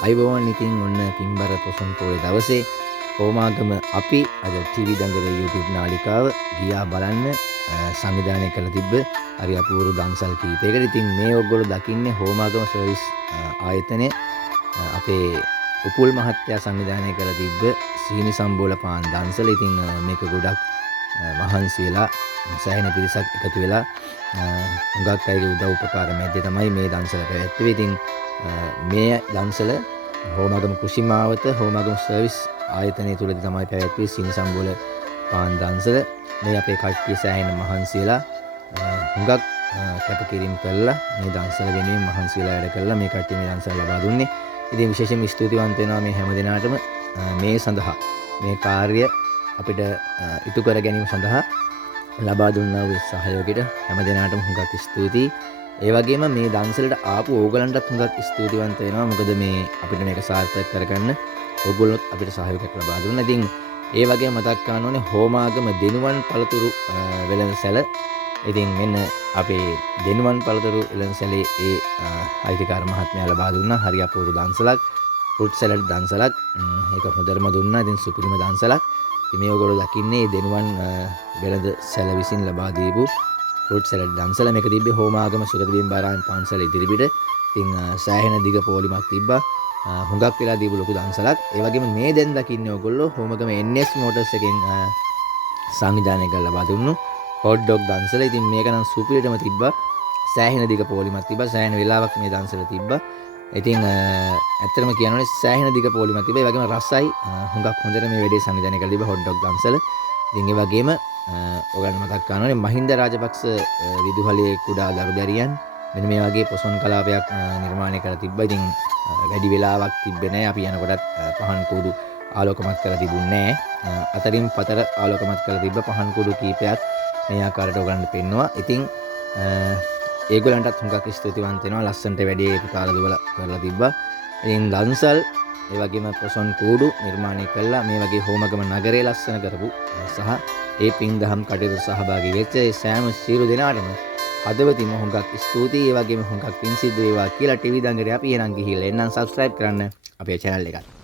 අයිබෝවන් ඉතින් ඔන්න පින්බර පොසොන් පොයේ දවසේ හෝමාගම අපි අද ටීවී දඟල YouTube නාලිකාව ගියා බලන්න සංවිධානය කළ තිබ්බ හරි අපූර්ව දන්සල් කීපයකට. ඉතින් මේ ඔයගොල්ලෝ දකින්නේ හෝමාගම සර්විස් ආයතනයේ අපේ උපුල් මහත්තයා සංවිධානය කළ තිබ්බ සීනි සම්බෝල පාන් දන්සල. ඉතින් මේක ගොඩක් මහන්සි වෙලා සෑහෙන පිරිසක් එකතු වෙලා හුඟක් අයගේ උදව් උපකාර මැද්දේ තමයි මේ දන්සල පැවැත්වුවේ. ඉතින් මේ දන්සල හෝමාගම කෘෂි මාවත හෝමාගම සර්විස් ආයතනය තුලදී තමයි පැවැත්වුවේ සීනි සම්බෝල පාන් දන්සල. මේ අපේ කට්ටිය සෑහෙන මහන්සි වෙලා හුඟක් කැපකිරීම කළා මේ දන්සල වෙනුවෙන් මහන්සි වෙලා වැඩ කළා මේ කට්ටිය මේ දන්සල ලබා දුන්නේ. ඉතින් විශේෂයෙන්ම ස්තුතිවන්ත වෙනවා මේ හැම දිනාටම මේ සඳහා මේ කාර්ය අපිට ඉටු කර ගැනීම සඳහා ලබා දුන්නා වූ සහයෝගයට හැම දිනාටම හුඟක් ස්තුතියි. ඒ වගේම මේ දන්සලට ආපු ඕගලන්ටත් හුඟක් ස්තුතිවන්ත වෙනවා. මොකද මේ අපිට මේක සාර්ථක කරගන්න ඕගොල්ලොත් අපිට සහයෝගයක් ලබා දුන්නා. ඉතින් ඒ වගේම මතක් කරන්න ඕනේ හෝමාගම දෙනුවන් පළතුරු වෙළඳසැල. ඉතින් මෙන්න අපේ දෙනුවන් පළතුරු වෙළඳසැලේ ඒ අයිතිකාර මහත්මයා ලබා දුන්නා හරි අපූර්ව දන්සලක්. Fruit salad දන්සලක්. ඒක හොඳටම දුන්නා. ඉතින් සුපිරිම දන්සලක්. ඉතින් මේ ඔයගොල්ලෝ දකින්නේ දෙනුවන් වෙළඳසැල විසින් ලබා දීපු ෆෘට් සලාඩ් දන්සල. මේක තිබ්බේ හෝමාගම සුගතබිම්බාරාම පන්සල ඉදිරිපිට. ඉතින් සෑහෙන දිග පොලිමක් තිබ්බා. හුඟක් වෙලා දීපු ලොකු දන්සලක්. ඒ වගේම මේ දැන් දකින්නේ ඔයගොල්ලෝ හෝමාගම NS මෝටර්ස් එකෙන් සංවිධානය කරලා ලබා දුන්නු හොට් ඩොග් දන්සල. ඉතින් මේක නම් සුපිරිටම තිබ්බා. සෑහෙන දිග පොලිමක් තිබ්බා. සෑහෙන වෙලාවක් මේ දන්සල තිබ්බා. ඉතින් ඇත්තටම කියනවනේ සෑහෙන දිග පොලිමක් තිබ්බා. ඒ වගේම රසයි හුඟක් හොඳට මේ වැඩේ සංවිධානය කරලා තිබ්බා හොට් ඩොග් දන්සල. ඉතින් ඒ වගේම ඔයගොල්ලෝ මතක් කරනවානේ මහින්ද රාජපක්ෂ විදුහලේ කුඩා දරුදැරියන් මෙන්න මේ වගේ පොසොන් කලාපයක් නිර්මාණය කරලා තිබ්බා. ඉතින් වැඩි වෙලාවක් තිබ්බේ නැහැ. අපි යනකොටත් පහන් කූඩු ආලෝකමත් කරලා තිබුණේ නැහැ. අතරින් පතර ආලෝකමත් කරලා තිබ්බ පහන් කූඩු කීපයක් මේ ආකාරයට ඔයගලන්ට පෙන්නවා. ඉතින් ඒගොල්ලන්ටත් හුඟක් ස්තුතිවන්ත වෙනවා. ලස්සනට වැඩේ පුතාලා දුවලා කරලා තිබ්බා. ඉතින් දන්සල් ඒ වගේම පොසොන් කූඩු නිර්මාණය කළා මේ වගේ හෝමාගම නගරය ලස්සන කරපු සහ ඒ පින් දහම් කටයුතු සහභාගී වෙච්ච ඒ සෑම සියලු දෙනාටම හදවතින්ම හුඟක් ස්තුතියි. ඒ වගේම හුඟක් පින් සිද්ධ වේවා කියලා ටීවී දඟලේ අපි එනන් ගිහිල්ලා එන්නම් සබ්ස්ක්‍රයිබ් කරන්න අපේ channel එකට.